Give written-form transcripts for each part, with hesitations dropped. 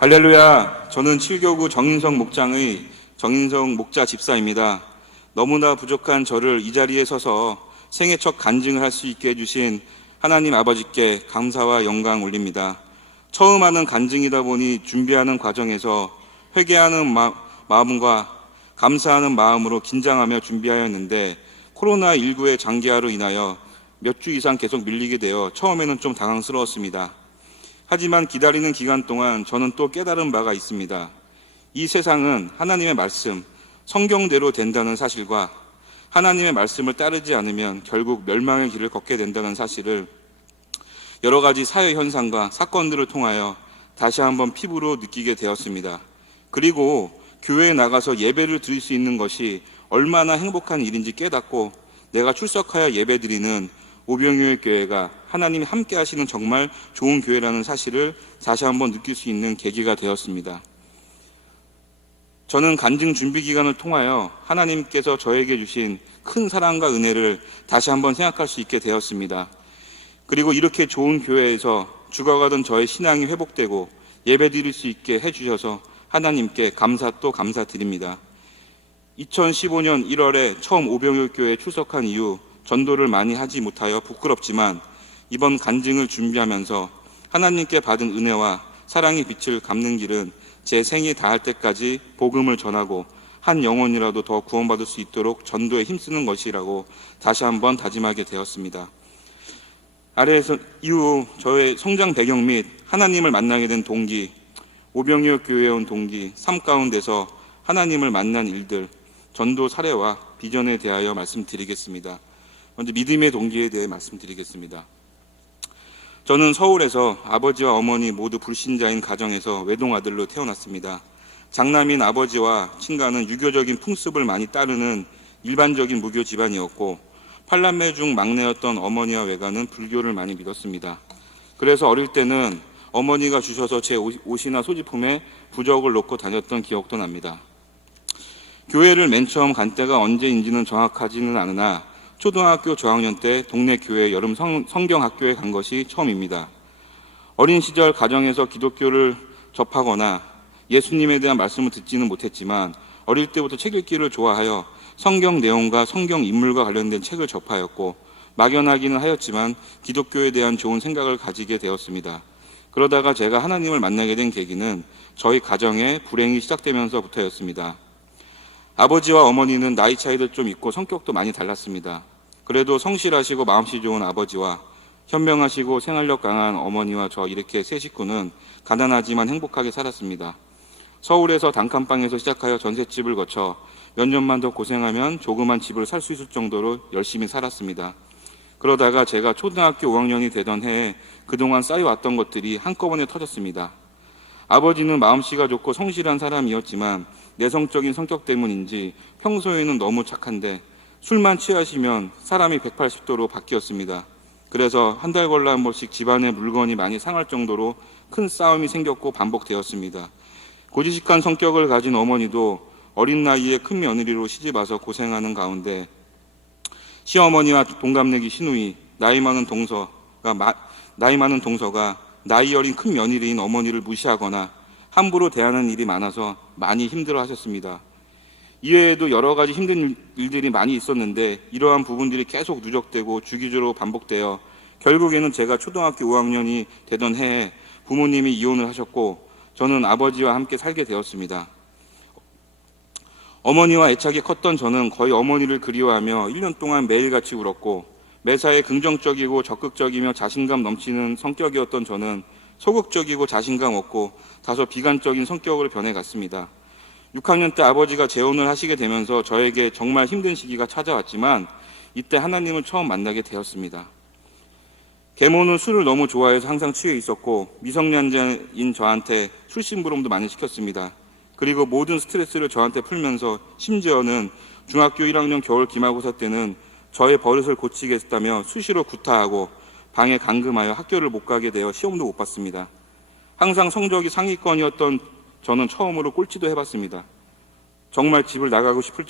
할렐루야. 저는 7교구 정인성 목장의 정인성 목자 집사입니다. 너무나 부족한 저를 이 자리에 서서 생애 첫 간증을 할 수 있게 해주신 하나님 아버지께 감사와 영광 올립니다. 처음 하는 간증이다 보니 준비하는 과정에서 회개하는 마음과 감사하는 마음으로 긴장하며 준비하였는데 코로나19의 장기화로 인하여 몇 주 이상 계속 밀리게 되어 처음에는 좀 당황스러웠습니다. 하지만 기다리는 기간 동안 저는 또 깨달은 바가 있습니다. 이 세상은 하나님의 말씀, 성경대로 된다는 사실과 하나님의 말씀을 따르지 않으면 결국 멸망의 길을 걷게 된다는 사실을 여러 가지 사회 현상과 사건들을 통하여 다시 한번 피부로 느끼게 되었습니다. 그리고 교회에 나가서 예배를 드릴 수 있는 것이 얼마나 행복한 일인지 깨닫고 내가 출석하여 예배드리는 오병이어교회가 하나님이 함께 하시는 정말 좋은 교회라는 사실을 다시 한번 느낄 수 있는 계기가 되었습니다. 저는 간증 준비 기간을 통하여 하나님께서 저에게 주신 큰 사랑과 은혜를 다시 한번 생각할 수 있게 되었습니다. 그리고 이렇게 좋은 교회에서 죽어가던 저의 신앙이 회복되고 예배드릴 수 있게 해주셔서 하나님께 감사 또 감사드립니다. 2015년 1월에 처음 오병이어교회에 출석한 이후 전도를 많이 하지 못하여 부끄럽지만 이번 간증을 준비하면서 하나님께 받은 은혜와 사랑의 빛을 갚는 길은 제 생이 다할 때까지 복음을 전하고 한 영혼이라도 더 구원받을 수 있도록 전도에 힘쓰는 것이라고 다시 한번 다짐하게 되었습니다. 아래에서 이후 저의 성장 배경 및 하나님을 만나게 된 동기, 오병이어 교회에 온 동기, 삶 가운데서 하나님을 만난 일들, 전도 사례와 비전에 대하여 말씀드리겠습니다. 먼저 믿음의 동기에 대해 말씀드리겠습니다. 저는 서울에서 아버지와 어머니 모두 불신자인 가정에서 외동아들로 태어났습니다. 장남인 아버지와 친가는 유교적인 풍습을 많이 따르는 일반적인 무교 집안이었고 팔남매 중 막내였던 어머니와 외가는 불교를 많이 믿었습니다. 그래서 어릴 때는 어머니가 주셔서 제 옷이나 소지품에 부적을 놓고 다녔던 기억도 납니다. 교회를 맨 처음 간 때가 언제인지는 정확하지는 않으나 초등학교 저학년 때 동네 교회 여름 성경학교에 간 것이 처음입니다. 어린 시절 가정에서 기독교를 접하거나 예수님에 대한 말씀을 듣지는 못했지만 어릴 때부터 책 읽기를 좋아하여 성경 내용과 성경 인물과 관련된 책을 접하였고 막연하기는 하였지만 기독교에 대한 좋은 생각을 가지게 되었습니다. 그러다가 제가 하나님을 만나게 된 계기는 저희 가정의 불행이 시작되면서부터였습니다. 아버지와 어머니는 나이 차이도 좀 있고 성격도 많이 달랐습니다. 그래도 성실하시고 마음씨 좋은 아버지와 현명하시고 생활력 강한 어머니와 저 이렇게 세 식구는 가난하지만 행복하게 살았습니다. 서울에서 단칸방에서 시작하여 전셋집을 거쳐 몇 년만 더 고생하면 조그만 집을 살 수 있을 정도로 열심히 살았습니다. 그러다가 제가 초등학교 5학년이 되던 해에 그동안 쌓여왔던 것들이 한꺼번에 터졌습니다. 아버지는 마음씨가 좋고 성실한 사람이었지만 내성적인 성격 때문인지 평소에는 너무 착한데 술만 취하시면 사람이 180도로 바뀌었습니다. 그래서 한 달 걸러 한 번씩 집안의 물건이 많이 상할 정도로 큰 싸움이 생겼고 반복되었습니다. 고지식한 성격을 가진 어머니도 어린 나이에 큰 며느리로 시집와서 고생하는 가운데 시어머니와 동갑내기 시누이, 나이 많은 동서가 나이 어린 큰 며느리인 어머니를 무시하거나 함부로 대하는 일이 많아서 많이 힘들어 하셨습니다. 이외에도 여러 가지 힘든 일들이 많이 있었는데 이러한 부분들이 계속 누적되고 주기적으로 반복되어 결국에는 제가 초등학교 5학년이 되던 해에 부모님이 이혼을 하셨고 저는 아버지와 함께 살게 되었습니다. 어머니와 애착이 컸던 저는 거의 어머니를 그리워하며 1년 동안 매일같이 울었고 매사에 긍정적이고 적극적이며 자신감 넘치는 성격이었던 저는 소극적이고 자신감 없고 다소 비관적인 성격으로 변해갔습니다. 6학년 때 아버지가 재혼을 하시게 되면서 저에게 정말 힘든 시기가 찾아왔지만 이때 하나님을 처음 만나게 되었습니다. 계모는 술을 너무 좋아해서 항상 취해 있었고 미성년자인 저한테 술심부름도 많이 시켰습니다. 그리고 모든 스트레스를 저한테 풀면서 심지어는 중학교 1학년 겨울 기말고사 때는 저의 버릇을 고치겠다며 수시로 구타하고 방에 감금하여 학교를 못 가게 되어 시험도 못 봤습니다. 항상 성적이 상위권이었던 저는 처음으로 꼴찌도 해봤습니다. 정말 집을 나가고 싶을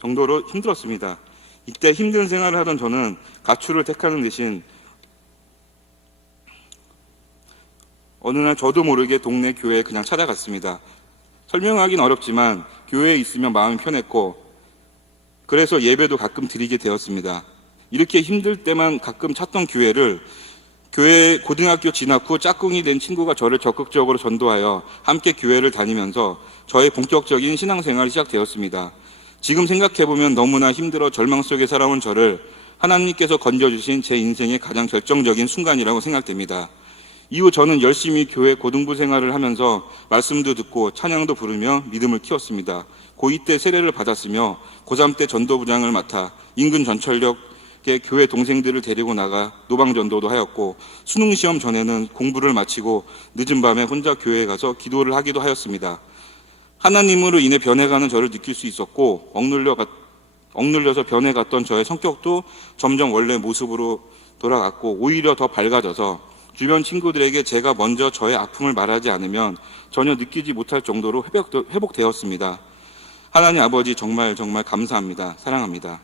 정도로 힘들었습니다. 이때 힘든 생활을 하던 저는 가출을 택하는 대신 어느 날 저도 모르게 동네 교회에 그냥 찾아갔습니다. 설명하기는 어렵지만 교회에 있으면 마음이 편했고 그래서 예배도 가끔 드리게 되었습니다. 이렇게 힘들 때만 가끔 찾던 교회를 교회 고등학교 진학 후 짝꿍이 된 친구가 저를 적극적으로 전도하여 함께 교회를 다니면서 저의 본격적인 신앙생활이 시작되었습니다. 지금 생각해보면 너무나 힘들어 절망 속에 살아온 저를 하나님께서 건져주신 제 인생의 가장 결정적인 순간이라고 생각됩니다. 이후 저는 열심히 교회 고등부 생활을 하면서 말씀도 듣고 찬양도 부르며 믿음을 키웠습니다. 고2 때 세례를 받았으며 고3 때 전도부장을 맡아 인근 전철역의 교회 동생들을 데리고 나가 노방전도도 하였고 수능시험 전에는 공부를 마치고 늦은 밤에 혼자 교회에 가서 기도를 하기도 하였습니다. 하나님으로 인해 변해가는 저를 느낄 수 있었고 억눌려서 변해갔던 저의 성격도 점점 원래 모습으로 돌아갔고 오히려 더 밝아져서 주변 친구들에게 제가 먼저 저의 아픔을 말하지 않으면 전혀 느끼지 못할 정도로 회복되었습니다. 하나님 아버지 정말 감사합니다. 사랑합니다.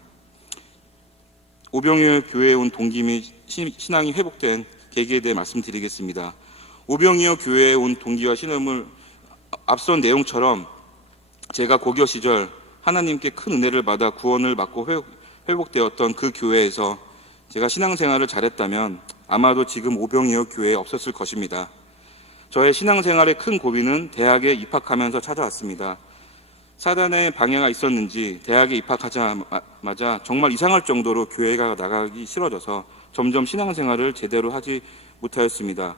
오병이어 교회에 온 동기 및 신앙이 회복된 계기에 대해 말씀드리겠습니다. 오병이어 교회에 온 동기와 신앙을 앞선 내용처럼 제가 고교 시절 하나님께 큰 은혜를 받아 구원을 받고 회복되었던 그 교회에서 제가 신앙생활을 잘했다면 아마도 지금 오병이어 교회에 없었을 것입니다. 저의 신앙생활의 큰 고비는 대학에 입학하면서 찾아왔습니다. 사단의 방해가 있었는지 대학에 입학하자마자 정말 이상할 정도로 교회가 나가기 싫어져서 점점 신앙생활을 제대로 하지 못하였습니다.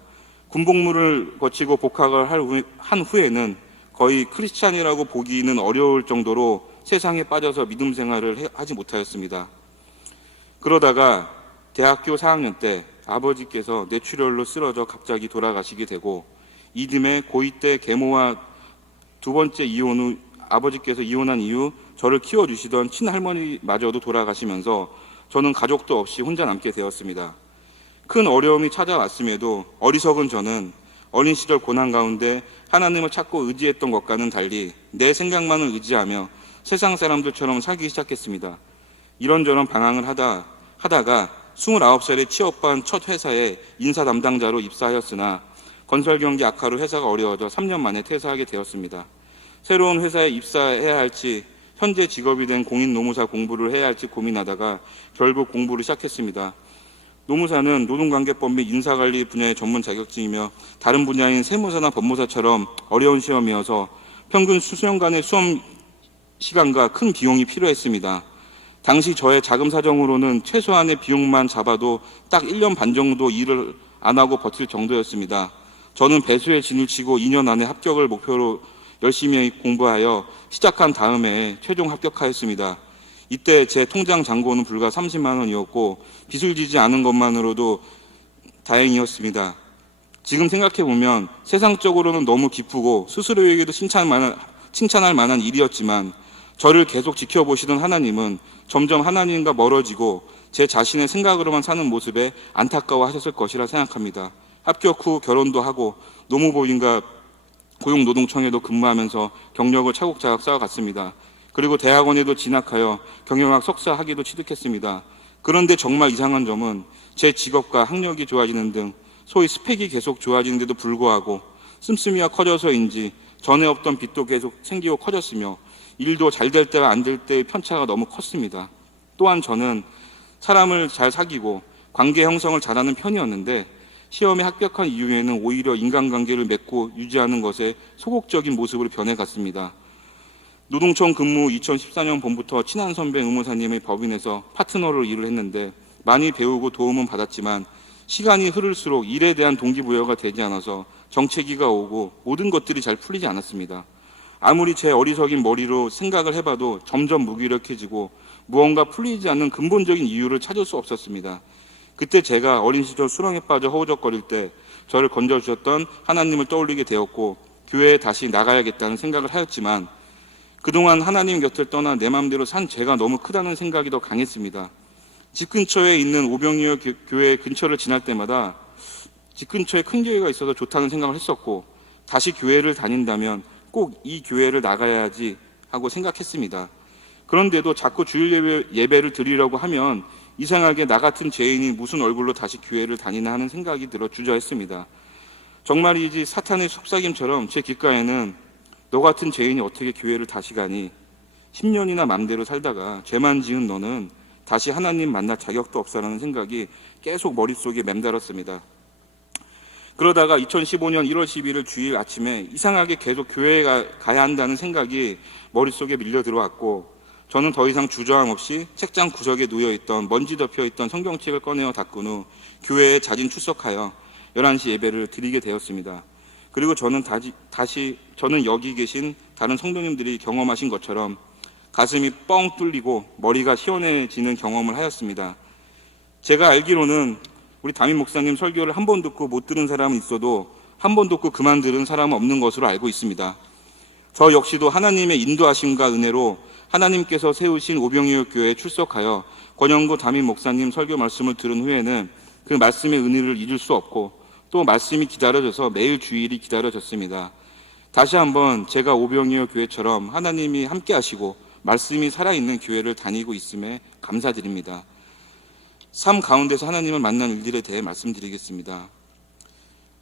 군복무를 거치고 복학을 한 후에는 거의 크리스찬이라고 보기는 어려울 정도로 세상에 빠져서 믿음 생활을 하지 못하였습니다. 그러다가 대학교 4학년 때 아버지께서 뇌출혈로 쓰러져 갑자기 돌아가시게 되고 이듬해 고2 때 계모와 두 번째 이혼 후 아버지께서 이혼한 이후 저를 키워주시던 친할머니마저도 돌아가시면서 저는 가족도 없이 혼자 남게 되었습니다. 큰 어려움이 찾아왔음에도 어리석은 저는 어린 시절 고난 가운데 하나님을 찾고 의지했던 것과는 달리 내 생각만을 의지하며 세상 사람들처럼 살기 시작했습니다. 이런저런 방황을 하다가 29살에 취업한 첫 회사에 인사 담당자로 입사하였으나 건설 경기 악화로 회사가 어려워져 3년 만에 퇴사하게 되었습니다. 새로운 회사에 입사해야 할지 현재 직업이 된 공인노무사 공부를 해야 할지 고민하다가 결국 공부를 시작했습니다. 노무사는 노동관계법 및 인사관리 분야의 전문 자격증이며 다른 분야인 세무사나 법무사처럼 어려운 시험이어서 평균 수년간의 수험 시간과 큰 비용이 필요했습니다. 당시 저의 자금 사정으로는 최소한의 비용만 잡아도 딱 1년 반 정도 일을 안 하고 버틸 정도였습니다. 저는 배수에 진을 치고 2년 안에 합격을 목표로 열심히 공부하여 시작한 다음 해에 최종 합격하였습니다. 이때 제 통장 잔고는 불과 30만 원이었고 빚을 지지 않은 것만으로도 다행이었습니다. 지금 생각해보면 세상적으로는 너무 기쁘고 스스로에게도 칭찬할 만한 일이었지만 저를 계속 지켜보시던 하나님은 점점 하나님과 멀어지고 제 자신의 생각으로만 사는 모습에 안타까워하셨을 것이라 생각합니다. 합격 후 결혼도 하고 노무법인과 고용노동청에도 근무하면서 경력을 차곡차곡 쌓아갔습니다. 그리고 대학원에도 진학하여 경영학 석사 학위도 취득했습니다. 그런데 정말 이상한 점은 제 직업과 학력이 좋아지는 등 소위 스펙이 계속 좋아지는데도 불구하고 씀씀이가 커져서인지 전에 없던 빚도 계속 생기고 커졌으며 일도 잘 될 때와 안 될 때의 편차가 너무 컸습니다. 또한 저는 사람을 잘 사귀고 관계 형성을 잘하는 편이었는데 시험에 합격한 이후에는 오히려 인간관계를 맺고 유지하는 것에 소극적인 모습으로 변해갔습니다. 노동청 근무 2014년 봄부터 친한 선배 의무사님의 법인에서 파트너로 일을 했는데 많이 배우고 도움은 받았지만 시간이 흐를수록 일에 대한 동기부여가 되지 않아서 정체기가 오고 모든 것들이 잘 풀리지 않았습니다. 아무리 제 어리석인 머리로 생각을 해봐도 점점 무기력해지고 무언가 풀리지 않는 근본적인 이유를 찾을 수 없었습니다. 그때 제가 어린 시절 수렁에 빠져 허우적거릴 때 저를 건져주셨던 하나님을 떠올리게 되었고 교회에 다시 나가야겠다는 생각을 하였지만 그동안 하나님 곁을 떠나 내 마음대로 산 죄가 너무 크다는 생각이 더 강했습니다. 집 근처에 있는 오병이어 교회 근처를 지날 때마다 집 근처에 큰 교회가 있어서 좋다는 생각을 했었고 다시 교회를 다닌다면 꼭 이 교회를 나가야지 하고 생각했습니다. 그런데도 자꾸 주일 예배를 드리려고 하면 이상하게 나 같은 죄인이 무슨 얼굴로 다시 교회를 다니나 하는 생각이 들어 주저했습니다. 정말이지 사탄의 속삭임처럼 제 귓가에는 너 같은 죄인이 어떻게 교회를 다시 가니? 10년이나 맘대로 살다가 죄만 지은 너는 다시 하나님 만날 자격도 없다는 생각이 계속 머릿속에 맴달았습니다. 그러다가 2015년 1월 11일 주일 아침에 이상하게 계속 교회에 가야 한다는 생각이 머릿속에 밀려 들어왔고, 저는 더 이상 주저함 없이 책장 구석에 놓여있던 먼지 덮여있던 성경책을 꺼내어 닦은 후 교회에 자진 출석하여 11시 예배를 드리게 되었습니다. 그리고 저는 저는 여기 계신 다른 성도님들이 경험하신 것처럼 가슴이 뻥 뚫리고 머리가 시원해지는 경험을 하였습니다. 제가 알기로는 우리 담임 목사님 설교를 한 번 듣고 못 들은 사람은 있어도 한 번 듣고 그만 들은 사람은 없는 것으로 알고 있습니다. 저 역시도 하나님의 인도하심과 은혜로 하나님께서 세우신 오병이어 교회에 출석하여 권영구 담임 목사님 설교 말씀을 들은 후에는 그 말씀의 은혜를 잊을 수 없고 또 말씀이 기다려져서 매일 주일이 기다려졌습니다. 다시 한번 제가 오병이어 교회처럼 하나님이 함께 하시고 말씀이 살아있는 교회를 다니고 있음에 감사드립니다. 삶 가운데서 하나님을 만난 일들에 대해 말씀드리겠습니다.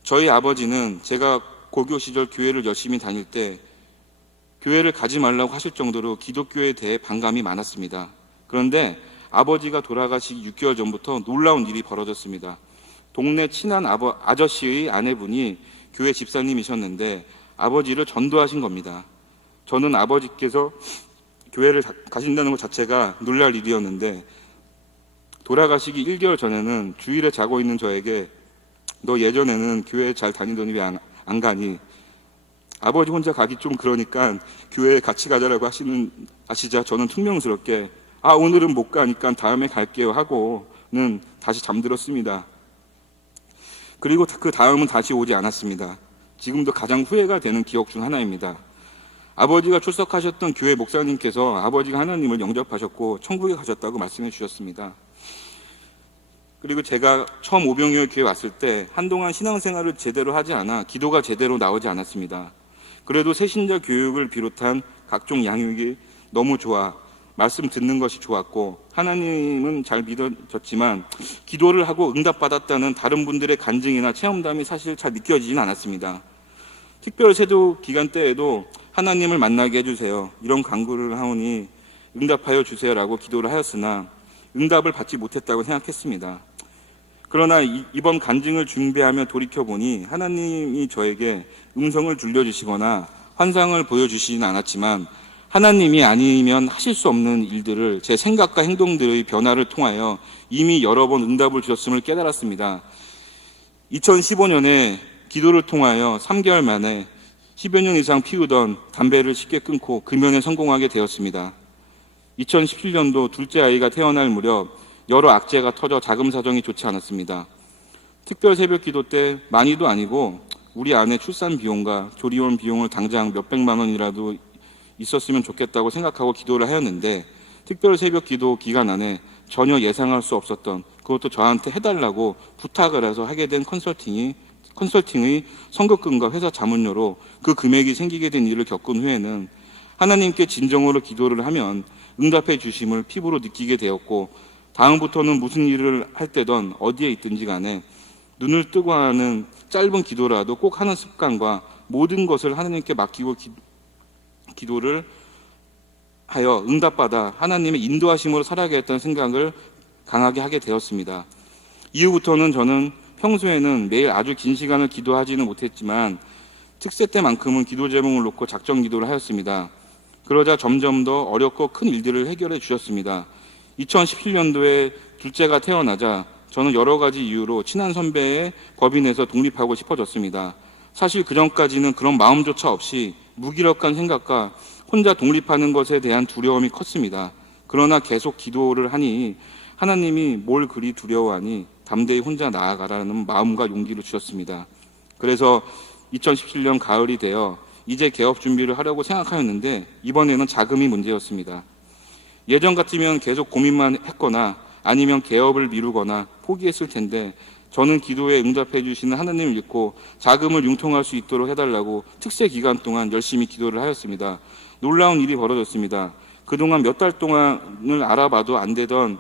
저희 아버지는 제가 고교 시절 교회를 열심히 다닐 때 교회를 가지 말라고 하실 정도로 기독교에 대해 반감이 많았습니다. 그런데 아버지가 돌아가시기 6개월 전부터 놀라운 일이 벌어졌습니다. 동네 친한 아저씨의 아내분이 교회 집사님이셨는데 아버지를 전도하신 겁니다. 저는 아버지께서 교회를 가신다는 것 자체가 놀랄 일이었는데, 돌아가시기 1개월 전에는 주일에 자고 있는 저에게 너 예전에는 교회 잘 다니더니 왜 안 가니? 아버지 혼자 가기 좀 그러니까 교회에 같이 가자라고 아시자 저는 퉁명스럽게 오늘은 못 가니까 다음에 갈게요 하고는 다시 잠들었습니다. 그리고 그 다음은 다시 오지 않았습니다. 지금도 가장 후회가 되는 기억 중 하나입니다. 아버지가 출석하셨던 교회 목사님께서 아버지가 하나님을 영접하셨고 천국에 가셨다고 말씀해 주셨습니다. 그리고 제가 처음 오병이어 교회 왔을 때 한동안 신앙생활을 제대로 하지 않아 기도가 제대로 나오지 않았습니다. 그래도 새신자 교육을 비롯한 각종 양육이 너무 좋아 말씀 듣는 것이 좋았고 하나님은 잘 믿어졌지만 기도를 하고 응답받았다는 다른 분들의 간증이나 체험담이 사실 잘 믿겨지진 않았습니다. 특별 세도 기간 때에도 하나님을 만나게 해주세요, 이런 간구를 하오니 응답하여 주세요라고 기도를 하였으나 응답을 받지 못했다고 생각했습니다. 그러나 이번 간증을 준비하며 돌이켜보니 하나님이 저에게 음성을 들려주시거나 환상을 보여주시진 않았지만 하나님이 아니면 하실 수 없는 일들을 제 생각과 행동들의 변화를 통하여 이미 여러 번 응답을 주셨음을 깨달았습니다. 2015년에 기도를 통하여 3개월 만에 10여 년 이상 피우던 담배를 쉽게 끊고 금연에 성공하게 되었습니다. 2017년도 둘째 아이가 태어날 무렵 여러 악재가 터져 자금 사정이 좋지 않았습니다. 특별 새벽 기도 때 많이도 아니고 우리 아내 출산 비용과 조리원 비용을 당장 몇백만 원이라도 있었으면 좋겠다고 생각하고 기도를 하였는데, 특별 새벽 기도 기간 안에 전혀 예상할 수 없었던, 그것도 저한테 해달라고 부탁을 해서 하게 된 컨설팅의 선급금과 회사 자문료로 그 금액이 생기게 된 일을 겪은 후에는 하나님께 진정으로 기도를 하면 응답해 주심을 피부로 느끼게 되었고, 다음부터는 무슨 일을 할 때든 어디에 있든지 간에 눈을 뜨고 하는 짧은 기도라도 꼭 하는 습관과 모든 것을 하나님께 맡기고 기도를 하여 응답받아 하나님의 인도하심으로 살아가겠다는 생각을 강하게 하게 되었습니다. 이후부터는 저는 평소에는 매일 아주 긴 시간을 기도하지는 못했지만 특세 때만큼은 기도 제목을 놓고 작정 기도를 하였습니다. 그러자 점점 더 어렵고 큰 일들을 해결해 주셨습니다. 2017년도에 둘째가 태어나자 저는 여러 가지 이유로 친한 선배의 법인에서 독립하고 싶어졌습니다. 사실 그전까지는 그런 마음조차 없이 무기력한 생각과 혼자 독립하는 것에 대한 두려움이 컸습니다. 그러나 계속 기도를 하니 하나님이 뭘 그리 두려워하니 담대히 혼자 나아가라는 마음과 용기를 주셨습니다. 그래서 2017년 가을이 되어 이제 개업 준비를 하려고 생각하였는데 이번에는 자금이 문제였습니다. 예전 같으면 계속 고민만 했거나 아니면 개업을 미루거나 포기했을 텐데 저는 기도에 응답해 주시는 하나님을 믿고 자금을 융통할 수 있도록 해달라고 특세 기간 동안 열심히 기도를 하였습니다. 놀라운 일이 벌어졌습니다. 그동안 몇 달 동안을 알아봐도 안 되던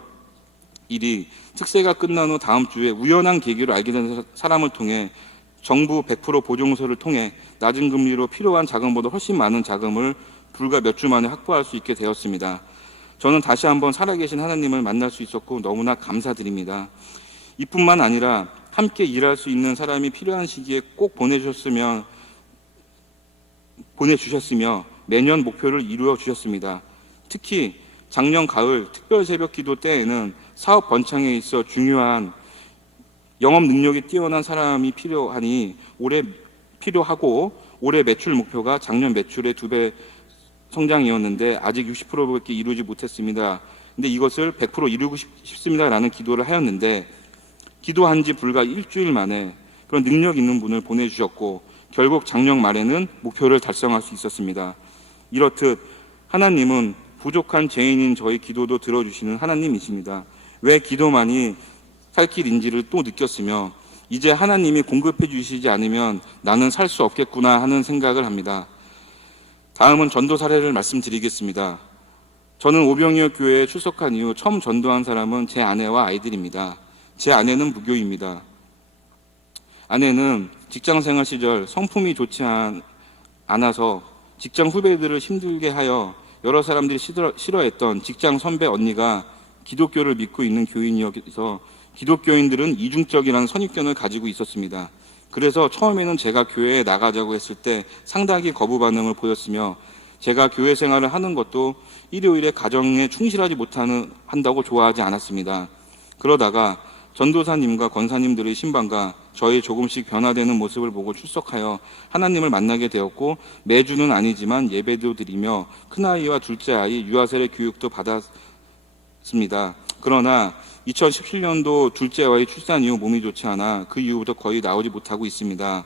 일이 특세가 끝난 후 다음 주에 우연한 계기로 알게 된 사람을 통해 정부 100% 보증서를 통해 낮은 금리로 필요한 자금보다 훨씬 많은 자금을 불과 몇 주 만에 확보할 수 있게 되었습니다. 저는 다시 한번 살아계신 하나님을 만날 수 있었고 너무나 감사드립니다. 이뿐만 아니라 함께 일할 수 있는 사람이 필요한 시기에 꼭 보내주셨으며 매년 목표를 이루어 주셨습니다. 특히 작년 가을 특별 새벽 기도 때에는 사업 번창에 있어 중요한 영업 능력이 뛰어난 사람이 필요하고 올해 매출 목표가 작년 매출의 2배 성장이었는데 아직 60%밖에 이루지 못했습니다. 근데 이것을 100% 이루고 싶습니다라는 기도를 하였는데 기도한 지 불과 일주일 만에 그런 능력 있는 분을 보내주셨고 결국 작년 말에는 목표를 달성할 수 있었습니다. 이렇듯 하나님은 부족한 죄인인 저희 기도도 들어주시는 하나님이십니다. 왜 기도만이 살 길인지를 또 느꼈으며 이제 하나님이 공급해 주시지 않으면 나는 살 수 없겠구나 하는 생각을 합니다. 다음은 전도 사례를 말씀드리겠습니다. 저는 오병이어 교회에 출석한 이후 처음 전도한 사람은 제 아내와 아이들입니다. 제 아내는 무교입니다. 아내는 직장생활 시절 성품이 좋지 않아서 직장 후배들을 힘들게 하여 여러 사람들이 싫어했던 직장 선배 언니가 기독교를 믿고 있는 교인이어서 기독교인들은 이중적이라는 선입견을 가지고 있었습니다. 그래서 처음에는 제가 교회에 나가자고 했을 때 상당히 거부 반응을 보였으며 제가 교회 생활을 하는 것도 일요일에 가정에 충실하지 한다고 좋아하지 않았습니다. 그러다가 전도사님과 권사님들의 신방과 저의 조금씩 변화되는 모습을 보고 출석하여 하나님을 만나게 되었고 매주는 아니지만 예배도 드리며 큰아이와 둘째 아이 유아세례 교육도 받았습니다. 그러나 2017년도 둘째와의 출산 이후 몸이 좋지 않아 그 이후부터 거의 나오지 못하고 있습니다.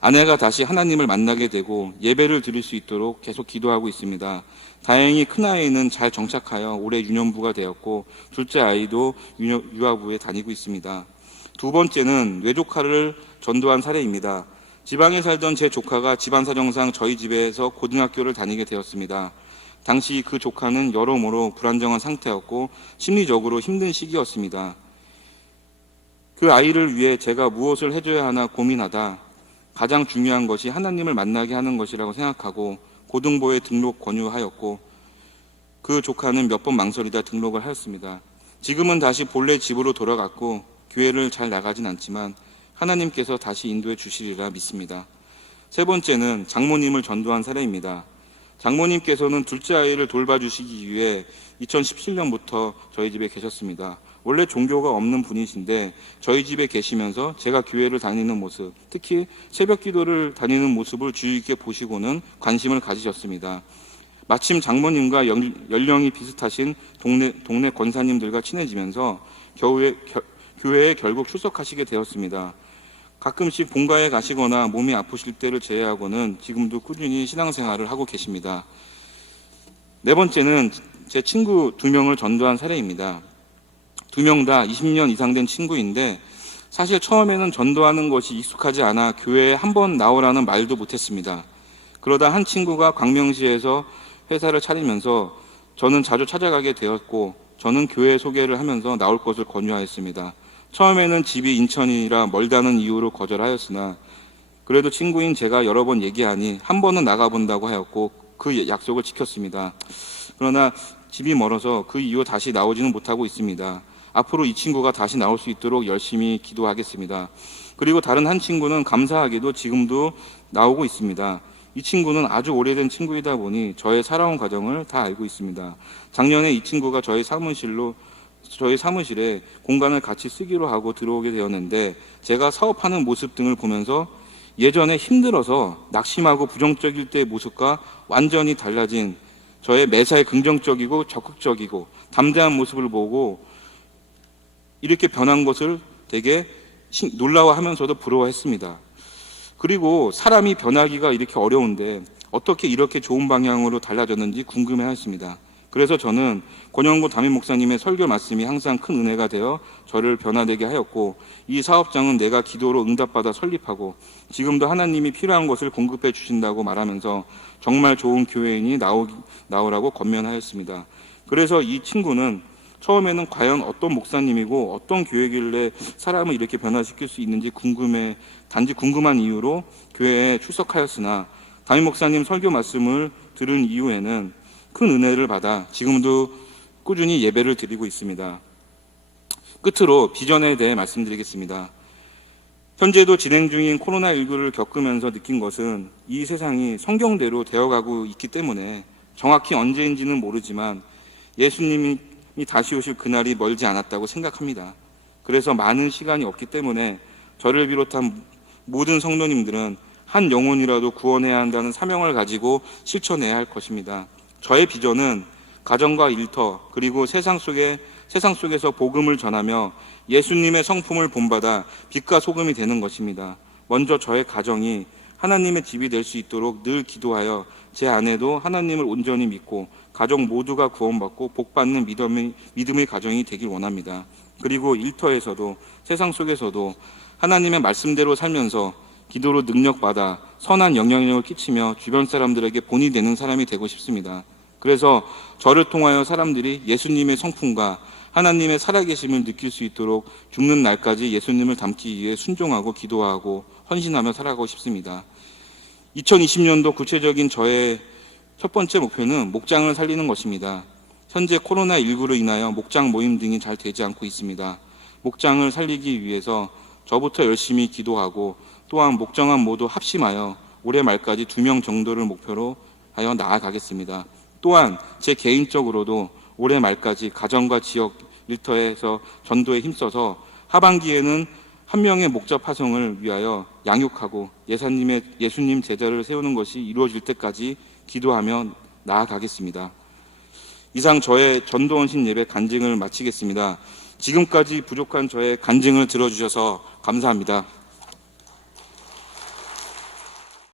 아내가 다시 하나님을 만나게 되고 예배를 드릴 수 있도록 계속 기도하고 있습니다. 다행히 큰아이는 잘 정착하여 올해 유년부가 되었고 둘째 아이도 유아부에 다니고 있습니다. 두 번째는 뇌조카를 전도한 사례입니다. 지방에 살던 제 조카가 집안사정상 저희 집에서 고등학교를 다니게 되었습니다. 당시 그 조카는 여러모로 불안정한 상태였고 심리적으로 힘든 시기였습니다. 그 아이를 위해 제가 무엇을 해줘야 하나 고민하다 가장 중요한 것이 하나님을 만나게 하는 것이라고 생각하고 고등부에 등록 권유하였고 그 조카는 몇 번 망설이다 등록을 하였습니다. 지금은 다시 본래 집으로 돌아갔고 교회를 잘 나가진 않지만 하나님께서 다시 인도해 주시리라 믿습니다. 세 번째는 장모님을 전도한 사례입니다. 장모님께서는 둘째 아이를 돌봐주시기 위해 2017년부터 저희 집에 계셨습니다. 원래 종교가 없는 분이신데 저희 집에 계시면서 제가 교회를 다니는 모습, 특히 새벽 기도를 다니는 모습을 주의 깊게 보시고는 관심을 가지셨습니다. 마침 장모님과 연령이 비슷하신 동네 권사님들과 친해지면서 교회에 결국 출석하시게 되었습니다. 가끔씩 본가에 가시거나 몸이 아프실 때를 제외하고는 지금도 꾸준히 신앙생활을 하고 계십니다. 네 번째는 제 친구 2명을 전도한 사례입니다. 2명 다 20년 이상 된 친구인데 사실 처음에는 전도하는 것이 익숙하지 않아 교회에 한번 나오라는 말도 못했습니다. 그러다 한 친구가 광명시에서 회사를 차리면서 저는 자주 찾아가게 되었고 저는 교회 소개를 하면서 나올 것을 권유하였습니다. 처음에는 집이 인천이라 멀다는 이유로 거절하였으나 그래도 친구인 제가 여러 번 얘기하니 한 번은 나가본다고 하였고 그 약속을 지켰습니다. 그러나 집이 멀어서 그 이후 다시 나오지는 못하고 있습니다. 앞으로 이 친구가 다시 나올 수 있도록 열심히 기도하겠습니다. 그리고 다른 한 친구는 감사하게도 지금도 나오고 있습니다. 이 친구는 아주 오래된 친구이다 보니 저의 살아온 과정을 다 알고 있습니다. 작년에 이 친구가 저희 사무실에 공간을 같이 쓰기로 하고 들어오게 되었는데 제가 사업하는 모습 등을 보면서 예전에 힘들어서 낙심하고 부정적일 때의 모습과 완전히 달라진 저의 매사에 긍정적이고 적극적이고 담대한 모습을 보고 이렇게 변한 것을 되게 놀라워하면서도 부러워했습니다. 그리고 사람이 변하기가 이렇게 어려운데 어떻게 이렇게 좋은 방향으로 달라졌는지 궁금해했습니다. 그래서 저는 권영구 담임 목사님의 설교 말씀이 항상 큰 은혜가 되어 저를 변화되게 하였고, 이 사업장은 내가 기도로 응답받아 설립하고 지금도 하나님이 필요한 것을 공급해 주신다고 말하면서 정말 좋은 교회인이 나오라고 권면하였습니다. 그래서 이 친구는 처음에는 과연 어떤 목사님이고 어떤 교회길래 사람을 이렇게 변화시킬 수 있는지 단지 궁금한 이유로 교회에 출석하였으나 담임 목사님 설교 말씀을 들은 이후에는 큰 은혜를 받아 지금도 꾸준히 예배를 드리고 있습니다. 끝으로 비전에 대해 말씀드리겠습니다. 현재도 진행 중인 코로나19를 겪으면서 느낀 것은 이 세상이 성경대로 되어가고 있기 때문에 정확히 언제인지는 모르지만 예수님이 다시 오실 그날이 멀지 않았다고 생각합니다. 그래서 많은 시간이 없기 때문에 저를 비롯한 모든 성도님들은 한 영혼이라도 구원해야 한다는 사명을 가지고 실천해야 할 것입니다. 저의 비전은 가정과 일터 그리고 세상 속에서 복음을 전하며 예수님의 성품을 본받아 빛과 소금이 되는 것입니다. 먼저 저의 가정이 하나님의 집이 될 수 있도록 늘 기도하여 제 아내도 하나님을 온전히 믿고 가족 모두가 구원받고 복받는 믿음의 가정이 되길 원합니다. 그리고 일터에서도 세상 속에서도 하나님의 말씀대로 살면서 기도로 능력받아 선한 영향력을 끼치며 주변 사람들에게 본이 되는 사람이 되고 싶습니다. 그래서 저를 통하여 사람들이 예수님의 성품과 하나님의 살아계심을 느낄 수 있도록 죽는 날까지 예수님을 닮기 위해 순종하고 기도하고 헌신하며 살아가고 싶습니다. 2020년도 구체적인 저의 첫 번째 목표는 목장을 살리는 것입니다. 현재 코로나19로 인하여 목장 모임 등이 잘 되지 않고 있습니다. 목장을 살리기 위해서 저부터 열심히 기도하고 또한 목장원 모두 합심하여 올해 말까지 2명 정도를 목표로 하여 나아가겠습니다. 또한 제 개인적으로도 올해 말까지 가정과 지역 일터에서 전도에 힘써서 하반기에는 한 명의 목자 파송을 위하여 양육하고 예수님 제자를 세우는 것이 이루어질 때까지 기도하며 나아가겠습니다. 이상 저의 전도헌신 예배 간증을 마치겠습니다. 지금까지 부족한 저의 간증을 들어주셔서 감사합니다.